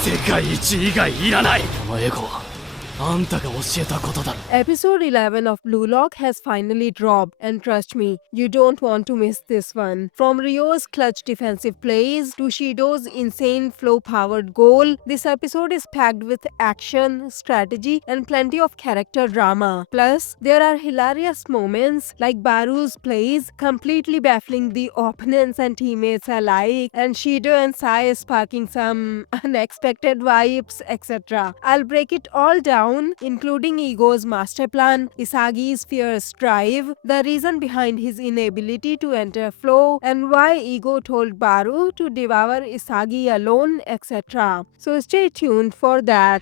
世界一以外いらない。このエゴはあんたが教えたことだろ。 Episode 11 of Bluelock has finally dropped, and trust me, you don't want to miss this one. From Ryo's clutch defensive plays to Shidou's insane flow-powered goal, this episode is packed with action, strategy, and plenty of character drama. Plus, there are hilarious moments like Baru's plays completely baffling the opponents and teammates alike, and Shidou and Sae sparking some unexpected vibes, etc. I'll break it all down, including Ego's master plan, Isagi's fierce drive, the reason behind his inability to enter flow, and why Ego told Baru to devour Isagi alone, etc. So stay tuned for that.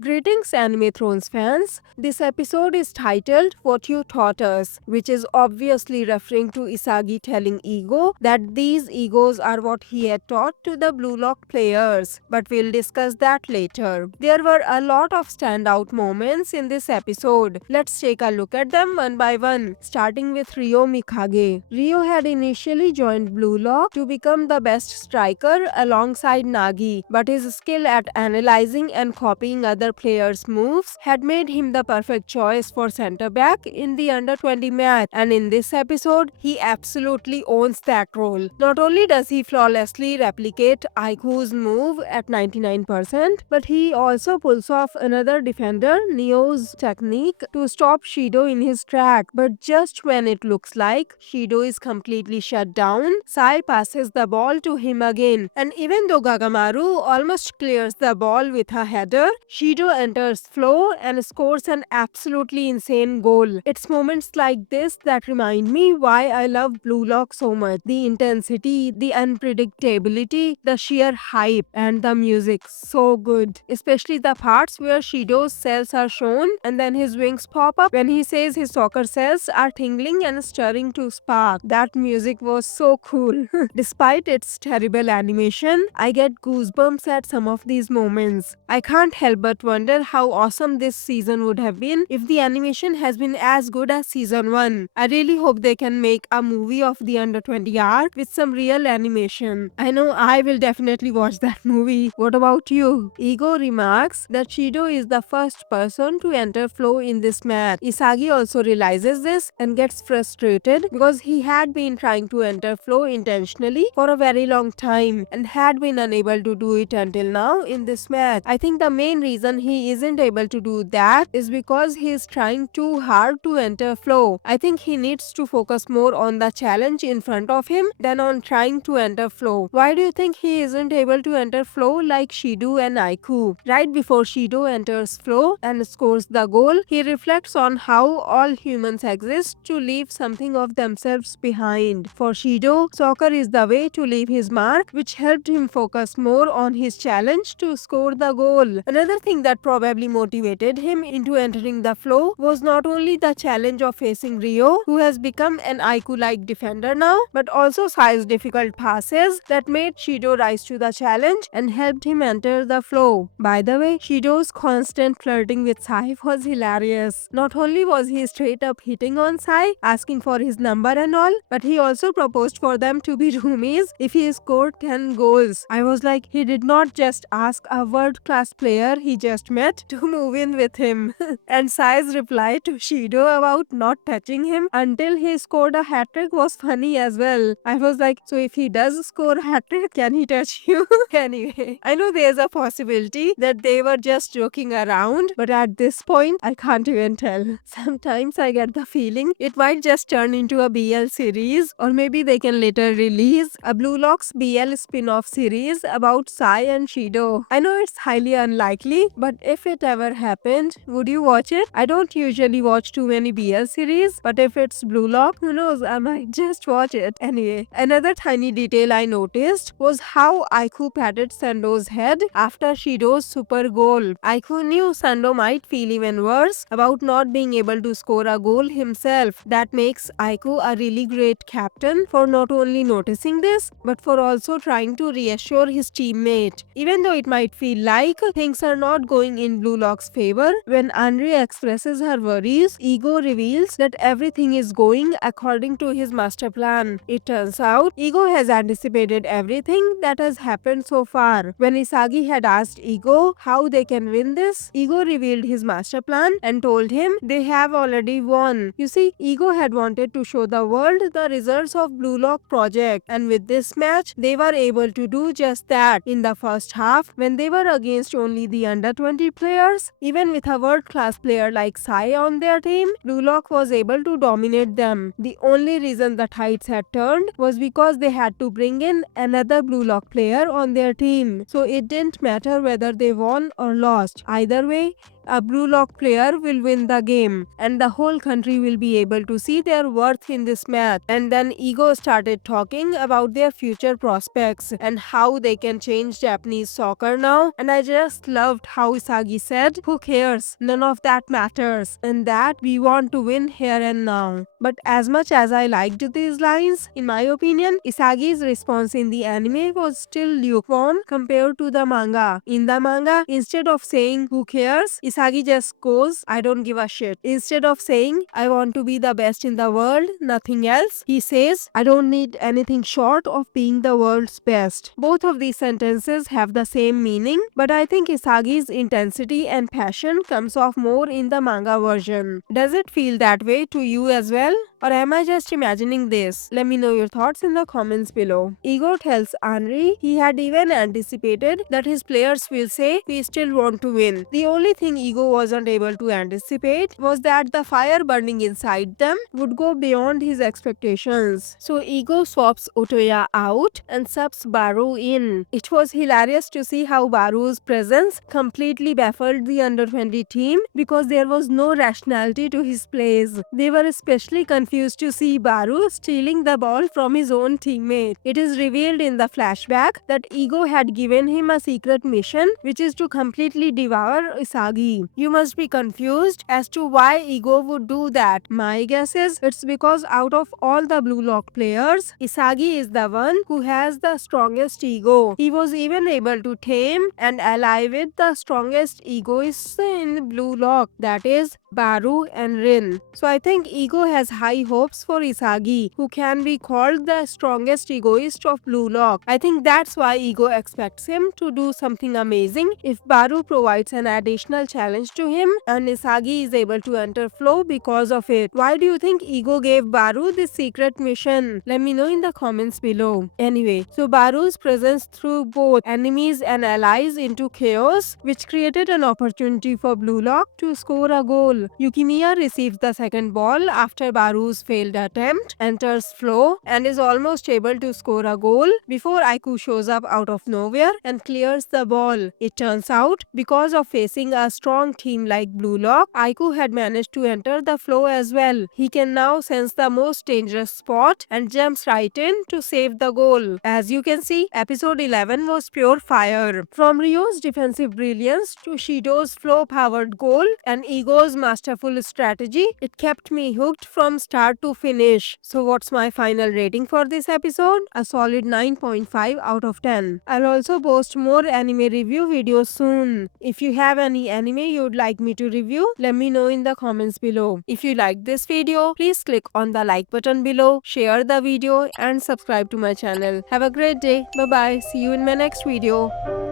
Greetings Anime Thrones fans, this episode is titled What You Taught Us, which is obviously referring to Isagi telling Ego that these egos are what he had taught to the Bluelock players, but we'll discuss that later. There were a lot of standout moments in this episode. Let's take a look at them one by one, starting with Ryo Mikage. Ryo had initially joined Bluelock to become the best striker alongside Nagi, but his skill at analyzing and copying other players' moves had made him the perfect choice for center back in the under 20 match, and in this episode, he absolutely owns that role. Not only does he flawlessly replicate Aiku's move at 99%, but he also pulls off another defender, Neo's technique, to stop Shidou in his track. But just when it looks like Shidou is completely shut down, Sae passes the ball to him again, and even though Gagamaru almost clears the ball with a header, Shidou enters flow and scores an absolutely insane goal. It's moments like this that remind me why I love Bluelock so much. The intensity, the unpredictability, the sheer hype, and the music. So good. Especially the parts where Shidou's cells are shown and then his wings pop up when he says his soccer cells are tingling and stirring to spark. That music was so cool. Despite its terrible animation, I get goosebumps at some of these moments. I can't help but wonder how awesome this season would have been if the animation has been as good as season 1. I really hope they can make a movie of the under 20 arc with some real animation. I know I will definitely watch that movie. What about you? Ego remarks that Shidou is the first person to enter flow in this match. Isagi also realizes this and gets frustrated because he had been trying to enter flow intentionally for a very long time and had been unable to do it until now in this match. I think the main reason he isn't able to do that is because he is trying too hard to enter flow. I think he needs to focus more on the challenge in front of him than on trying to enter flow. Why do you think he isn't able to enter flow like Shidou and Aiku? Right before Shidou enters flow and scores the goal, he reflects on how all humans exist to leave something of themselves behind. For Shidou, soccer is the way to leave his mark, which helped him focus more on his challenge to score the goal. Another thing that probably motivated him into entering the flow was not only the challenge of facing Ryo, who has become an Aiku-like defender now, but also Sae's difficult passes that made Shidou rise to the challenge and helped him enter the flow. By the way, Shidou's constant flirting with Sae was hilarious. Not only was he straight up hitting on Sae, asking for his number and all, but he also proposed for them to be roomies if he scored 10 goals. I was like, he did not just ask a world-class player he just met to move in with him. And Sae's reply to Shidou about not touching him until he scored a hat-trick was funny as well. I was like, so if he does score a hat-trick, can he touch you? Anyway, I know there's a possibility that they were just joking around, but at this point, I can't even tell. Sometimes I get the feeling it might just turn into a BL series, or maybe they can later release a Bluelock's BL spin-off series about Sae and Shidou. I know it's highly unlikely, but if it ever happened, would you watch it? I don't usually watch too many BL series, but if it's Bluelock, who knows, I might just watch it. Anyway, another tiny detail I noticed was how Aiku patted Sando's head after Shidou's super goal. Aiku knew Sando might feel even worse about not being able to score a goal himself. That makes Aiku a really great captain for not only noticing this, but for also trying to reassure his teammate. Even though it might feel like things are not going in Bluelock's favor. When Anri expresses her worries, Ego reveals that everything is going according to his master plan. It turns out Ego has anticipated everything that has happened so far. When Isagi had asked Ego how they can win this, Ego revealed his master plan and told him they have already won. You see, Ego had wanted to show the world the results of Bluelock project, and with this match, they were able to do just that. In the first half, when they were against only the under 20 players, even with a world-class player like Sae on their team, Bluelock was able to dominate them. The only reason the tides had turned was because they had to bring in another Bluelock player on their team. So it didn't matter whether they won or lost. Either way, a Bluelock player will win the game, and the whole country will be able to see their worth in this match. And then Ego started talking about their future prospects and how they can change Japanese soccer now. And I just loved how Isagi said, "Who cares? None of that matters," and that we want to win here and now. But as much as I liked these lines, in my opinion, Isagi's response in the anime was still lukewarm compared to the manga. In the manga, instead of saying "Who cares?" Isagi just goes, "I don't give a shit." Instead of saying, "I want to be the best in the world, nothing else," he says, "I don't need anything short of being the world's best." Both of these sentences have the same meaning, but I think Isagi's intensity and passion comes off more in the manga version. Does it feel that way to you as well? Or am I just imagining this? Let me know your thoughts in the comments below. Ego tells Anri he had even anticipated that his players will say, "We still want to win." The only thing Ego wasn't able to anticipate was that the fire burning inside them would go beyond his expectations. So Ego swaps Otoya out and subs Baru in. It was hilarious to see how Baru's presence completely baffled the under 20 team because there was no rationality to his plays. They were especially confused to see Baru stealing the ball from his own teammate. It is revealed in the flashback that Ego had given him a secret mission, which is to completely devour Isagi. You must be confused as to why Ego would do that. My guess is it's because out of all the Bluelock players, Isagi is the one who has the strongest ego. He was even able to tame and ally with the strongest egoists in Bluelock, that is Baru and Rin. So I think Ego has high hopes for Isagi, who can be called the strongest egoist of Bluelock. I think that's why Ego expects him to do something amazing if Baru provides an additional challenge to him and Isagi is able to enter flow because of it. Why do you think Ego gave Baru this secret mission? Let me know in the comments below. Anyway, so Baru's presence threw both enemies and allies into chaos, which created an opportunity for Bluelock to score a goal. Yukimiya receives the second ball after Baru's failed attempt, enters flow, and is almost able to score a goal before Aiku shows up out of nowhere and clears the ball. It turns out, because of facing a strong team like Bluelock, Aiku had managed to enter the flow as well. He can now sense the most dangerous spot and jumps right in to save the goal. As you can see, episode 11 was pure fire. From Ryo's defensive brilliance to Shidou's flow-powered goal and Ego's masterful strategy, it kept me hooked from start to finish. So what's my final rating for this episode? A solid 9.5 out of 10. I'll also post more anime review videos soon. If you have any anime you'd like me to review, let me know in the comments below. If you liked this video, please click on the like button below, share the video and subscribe to my channel. Have a great day. Bye bye. See you in my next video.